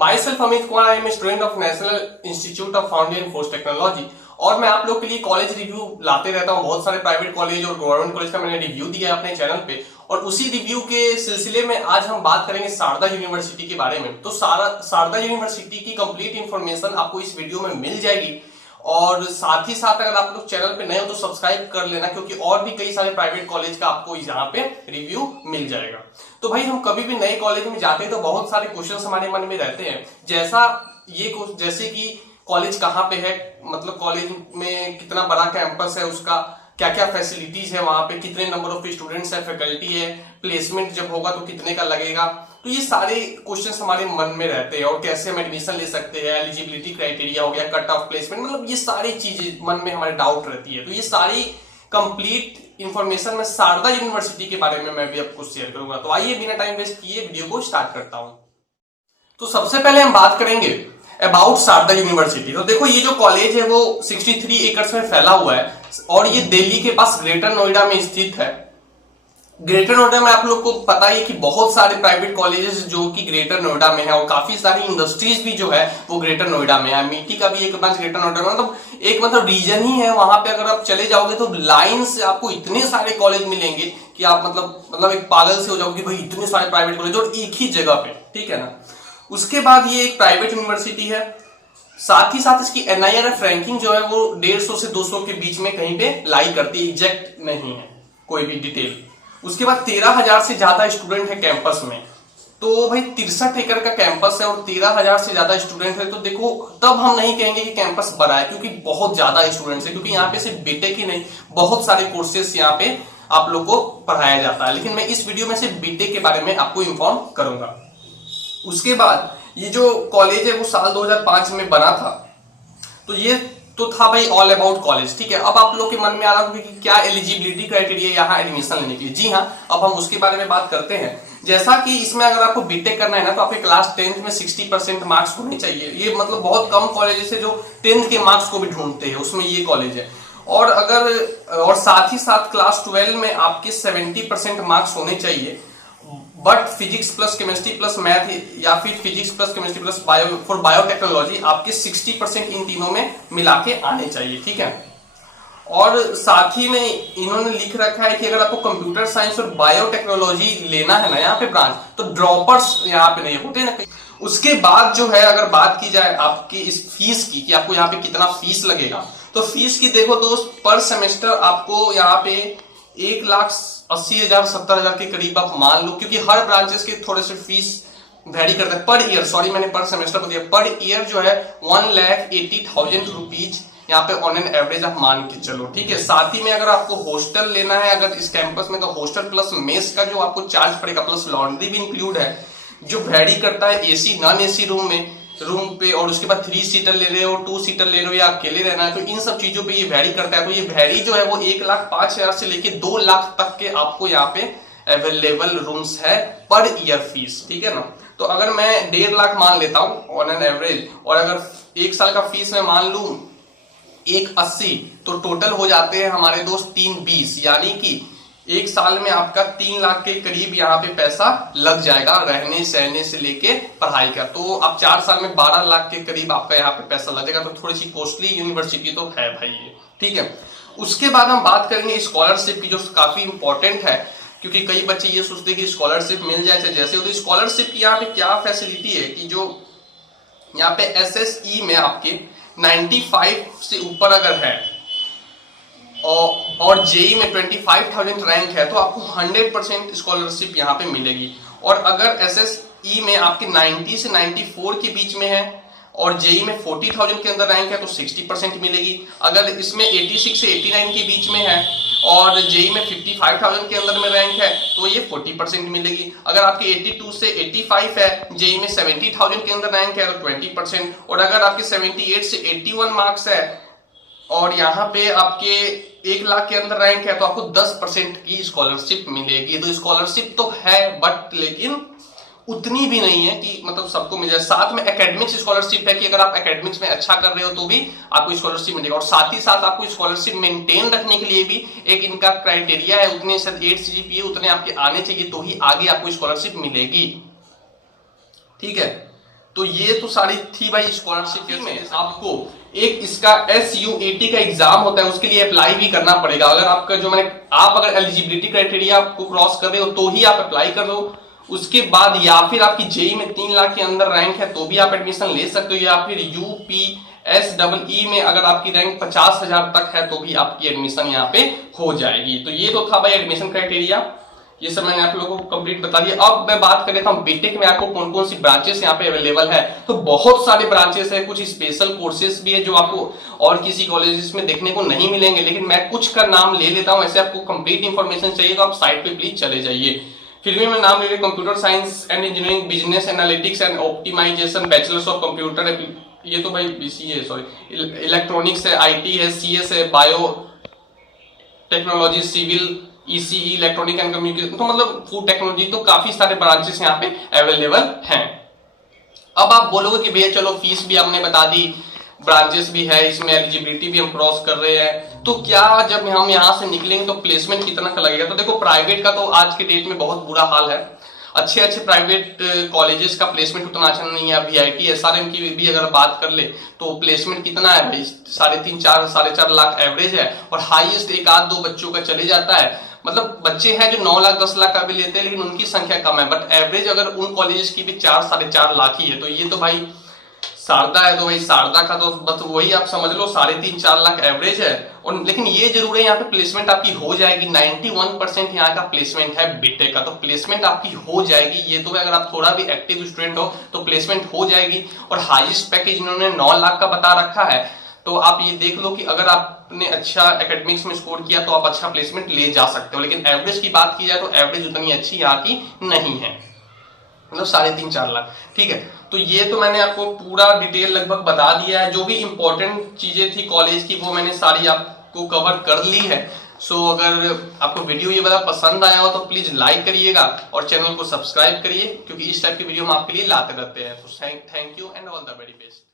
My self Amit Kumar, I am student of national institute of foundation and force technology. और मैं आप लोग के लिए कॉलेज रिव्यू लाते रहता हूँ। बहुत सारे प्राइवेट कॉलेज और गवर्नमेंट कॉलेज का मैंने रिव्यू दिया है अपने चैनल पे, और उसी रिव्यू के सिलसिले में आज हम बात करेंगे शारदा यूनिवर्सिटी के बारे में। तो शारदा यूनिवर्सिटी की कंप्लीट इंफॉर्मेशन आपको इस वीडियो में मिल जाएगी। और साथ ही साथ अगर आप लोग चैनल पे नए हो तो सब्सक्राइब कर लेना, क्योंकि और भी कई सारे प्राइवेट कॉलेज का आपको यहाँ पे रिव्यू मिल जाएगा। तो भाई हम कभी भी नए कॉलेज में जाते हैं तो बहुत सारे क्वेश्चंस हमारे मन में रहते हैं, जैसे कि कॉलेज कहाँ पे है, मतलब कॉलेज में कितना बड़ा कैंपस है, उसका क्या क्या फैसिलिटीज है, वहां पे कितने नंबर ऑफ स्टूडेंट्स है, फैकल्टी है, प्लेसमेंट जब होगा तो कितने का लगेगा। तो ये सारे क्वेश्चंस हमारे मन में रहते हैं, और कैसे हम एडमिशन ले सकते हैं, एलिजिबिलिटी क्राइटेरिया हो गया, कट ऑफ प्लेसमेंट, मतलब ये सारी चीजें मन में हमारे डाउट रहती है। तो ये सारी कंप्लीट इंफॉर्मेशन में शारदा यूनिवर्सिटी के बारे में मैं भी आपको शेयर करूंगा। तो आइए बिना टाइम वेस्ट किए वीडियो को स्टार्ट करता हूं। तो सबसे पहले हम बात करेंगे अबाउट शारदा यूनिवर्सिटी। तो देखो ये जो कॉलेज है वो 63 एकड़ में फैला हुआ है, और ये दिल्ली के पास ग्रेटर नोएडा में स्थित है। ग्रेटर नोएडा में आप लोग को पता है कि बहुत सारे प्राइवेट कॉलेजेस जो कि ग्रेटर नोएडा में है, और काफी सारी इंडस्ट्रीज भी जो है वो ग्रेटर नोएडा में है। मिट्टी का भी एक ब्रांच ग्रेटर नोएडा में, मतलब रीजन ही है वहां पे। अगर आप चले जाओगे तो लाइन से आपको इतने सारे कॉलेज मिलेंगे कि आप मतलब एक पागल से हो जाओगे, भाई इतने सारे प्राइवेट कॉलेज और एक ही जगह पे, ठीक है ना। उसके बाद ये एक प्राइवेट यूनिवर्सिटी है। साथ ही साथ इसकी NIRF रैंकिंग जो है वो 150 से 200 के बीच में कहीं पे लाई करती है, एग्जैक्ट नहीं है कोई भी डिटेल। उसके बाद 13,000 से ज्यादा स्टूडेंट है कैंपस में। तो भाई 63 एकड़ का कैंपस है और 13,000 से ज्यादा स्टूडेंट है, तो देखो तब हम नहीं कहेंगे कि कैंपस बड़ा है, क्योंकि बहुत ज्यादा स्टूडेंट्स है। क्योंकि यहाँ पे सिर्फ बीटेक ही नहीं, बहुत सारे कोर्सेस यहाँ पे आप लोग को पढ़ाया जाता है, लेकिन मैं इस वीडियो में सिर्फ बीटेक के बारे में आपको इन्फॉर्म करूंगा। उसके बाद ये जो कॉलेज है वो साल 2005 में बना था। तो ये तो था भाई ऑल अबाउट कॉलेज, ठीक है। अब आप लोग के मन में आ रहा होगा कि क्या एलिजिबिलिटी क्राइटेरिया यहाँ एडमिशन लेने के लिए। जी हाँ, अब हम उसके बारे में बात करते हैं। जैसा कि इसमें अगर आपको बीटेक करना है ना, तो आपके क्लास 10th में 60% मार्क्स होने चाहिए। ये मतलब बहुत कम कॉलेज है जो 10th के मार्क्स को भी ढूंढते हैं, उसमें ये कॉलेज है। और साथ ही साथ क्लास 12 में आपके 70% मार्क्स होने चाहिए। But physics plus chemistry plus math, या फिर physics plus chemistry plus biotechnology आपके 60% इन तीनों में मिला के आने चाहिए, ठीक है। और साथ ही में इन्होंने लिख रखा है कि अगर आपको कंप्यूटर साइंस और बायोटेक्नोलॉजी लेना है ना यहाँ पे ब्रांच, तो ड्रॉपर्स यहाँ पे नहीं होते ना। उसके बाद जो है, अगर बात की जाए आपकी इस फीस की कि आपको यहाँ पे कितना फीस लगेगा, तो फीस की देखो दोस्त, पर सेमेस्टर आपको यहाँ पे 1,80,000 70,000 के करीब आप मान लो, क्योंकि हर ब्रांचेस के थोड़े से फीस वेरी करता है। पर ईयर, सॉरी मैंने पर सेमेस्टर को दिया, पर ईयर जो है 1,80,000 रुपीज यहाँ पे ऑन एन एवरेज आप मान के चलो, ठीक है। साथ ही में अगर आपको हॉस्टल लेना है अगर इस कैंपस में, तो हॉस्टल प्लस मेस का जो आपको चार्ज पड़ेगा, प्लस लॉन्ड्री भी इंक्लूड है, जो वेरी करता है एसी नॉन एसी रूम पे। और उसके बाद 3 सीटर ले रहे हो, 2 सीटर ले रहे हो, या अकेले रहना है, तो इन सब चीजों पे ये वेरी करता है। तो ये वेरी जो है वो 1,05,000 से लेके 2 लाख तक के आपको यहाँ पे अवेलेबल रूम्स है पर ईयर फीस, ठीक है ना। तो अगर मैं 1.5 लाख मान लेता हूँ ऑन एन एवरेज, और अगर 1 साल का फीस मैं मान लू 1,80, तो टोटल हो जाते हैं हमारे दोस्त 3,20, यानी कि 1 साल में आपका 3 लाख के करीब यहाँ पे पैसा लग जाएगा, रहने सहने से लेके पढ़ाई का। तो आप 4 साल में 12 लाख के करीब आपका यहाँ पे पैसा लग जाएगा। तो थोड़ी सी कॉस्टली यूनिवर्सिटी तो है भाई ये, ठीक है। उसके बाद हम बात करेंगे स्कॉलरशिप की, जो काफी इंपॉर्टेंट है, क्योंकि कई बच्चे ये सोचते हैं कि स्कॉलरशिप मिल जाए जैसे हो। तो स्कॉलरशिप की यहाँ पे क्या फैसिलिटी है कि जो यहाँ पे SSE में आपके 95 से ऊपर अगर है और जेई में 25,000 रैंक है, तो आपको 100% स्कॉलरशिप यहाँ पे मिलेगी। और अगर SSE में आपके 90 से 94 के बीच में है और जेई में 40,000 के अंदर रैंक है, तो 60% मिलेगी। अगर इसमें 86 से 89 के बीच में है और जेई में 55,000 के अंदर में रैंक है, तो ये 40% मिलेगी। अगर आपके 82 से 85 है, जेई में 70,000 के अंदर रैंक है, तो 20%। और अगर आपके 78 से 81 मार्क्स है और यहाँ पे आपके 1 लाख के अंदर रैंक है, तो आपको 10% की स्कॉलरशिप मिलेगी। तो स्कॉलरशिप तो है, बट लेकिन उतनी भी नहीं है कि मतलब सबको मिल जाए। साथ में एकेडमिक्स स्कॉलरशिप है कि अगर आप एकेडमिक्स में अच्छा कर रहे हो तो भी आपको स्कॉलरशिप मिलेगा। और साथ ही साथ आपको स्कॉलरशिप मेंटेन रखने के लिए भी एक इनका क्राइटेरिया है, उतने 8 CGPA उतने आपके आने चाहिए, तो ही आगे आपको स्कॉलरशिप मिलेगी, ठीक है। तो ये तो सारी थी भाई स्कॉलरशिप में। आपको एक इसका SUAT का एग्जाम होता है, उसके लिए अप्लाई भी करना पड़ेगा। अगर आपका जो आप अगर एलिजिबिलिटी क्राइटेरिया को क्रॉस कर रहे हो तो ही आप अप्लाई कर लो। उसके बाद या फिर आपकी जेई में 3 लाख के अंदर रैंक है तो भी आप एडमिशन ले सकते हो, या फिर UPSEE में अगर आपकी रैंक 50,000 तक है तो भी आपकी एडमिशन यहाँ पे हो जाएगी। तो ये तो था भाई एडमिशन क्राइटेरिया, ये सब मैंने आप लोगों को कंप्लीट बता दिया। अब मैं बात कर लेता हूँ बीटेक में आपको कौन कौन सी ब्रांचेस यहाँ पे अवेलेबल है। तो बहुत सारे ब्रांचेस है, कुछ स्पेशल कोर्सेज भी है जो आपको और किसी कॉलेजेस में देखने को नहीं मिलेंगे, लेकिन मैं कुछ का नाम ले लेता हूँ। ऐसे आपको कंप्लीट इंफॉर्मेशन चाहिए तो आप साइट पे प्लीज चले जाइए। फिर भी मैं नाम ले रहा हूँ, computer science and engineering, business analytics and optimisation, bachelor's of computer, ये तो भाई BCA सॉरी, इलेक्ट्रॉनिक्स है, IT है, CS है, biotechnology, civil, ECE electronic and communication, तो मतलब फूड टेक्नोलॉजी, तो काफी सारे ब्रांचेस यहाँ पे अवेलेबल हैं। अब आप बोलोगे कि भैया चलो फीस भी हमने बता दी, ब्रांचेस भी है, इसमें एलिजिबिलिटी भी हम क्रॉस कर रहे हैं, तो क्या जब हम यहाँ से निकलेंगे तो प्लेसमेंट कितना का लगेगा। तो देखो प्राइवेट का तो आज के डेट में बहुत बुरा हाल है। अच्छे अच्छे प्राइवेट कॉलेजेस का प्लेसमेंट उतना अच्छा नहीं है। VIT SRM की भी अगर बात कर ले तो प्लेसमेंट कितना है भाई, 3.5 साढ़े 4 लाख एवरेज है, और हाईएस्ट 1-2 बच्चों का चले जाता है। मतलब बच्चे हैं जो 9 लाख 10 लाख का भी लेते हैं, लेकिन उनकी संख्या कम है, बट एवरेज अगर उन कॉलेजेस की भी 4-4.5 लाख ही है। तो ये तो भाई शारदा है, तो भाई शारदा का तो बस वही आप समझ लो 3.5-4 लाख एवरेज है। और लेकिन ये जरूर है यहाँ पे प्लेसमेंट आपकी हो जाएगी। 91% यहाँ का प्लेसमेंट है बीटेक का, तो प्लेसमेंट आपकी हो जाएगी। ये तो अगर आप थोड़ा भी एक्टिव स्टूडेंट हो तो प्लेसमेंट हो जाएगी। और हाईएस्ट पैकेज इन्होंने 9 लाख का बता रखा है। तो आप ये देख लो कि अगर आपने अच्छा एकेडमिक्स में स्कोर किया तो आप अच्छा प्लेसमेंट ले जा सकते हो। लेकिन एवरेज की बात की जाए तो एवरेज उतनी अच्छी यहाँ की नहीं है, मतलब 3.5-4 लाख। ठीक है, तो ये तो मैंने आपको पूरा डिटेल लगभग बता दिया है। जो भी इंपॉर्टेंट चीजें थी कॉलेज की वो मैंने सारी आपको कवर कर ली है। सो अगर आपको वीडियो ये वाला पसंद आया हो तो प्लीज लाइक करिएगा और चैनल को सब्सक्राइब करिए, क्योंकि इस टाइप की वीडियो हम आपके लिए लाते रहते हैं। तो thank you and all the very best.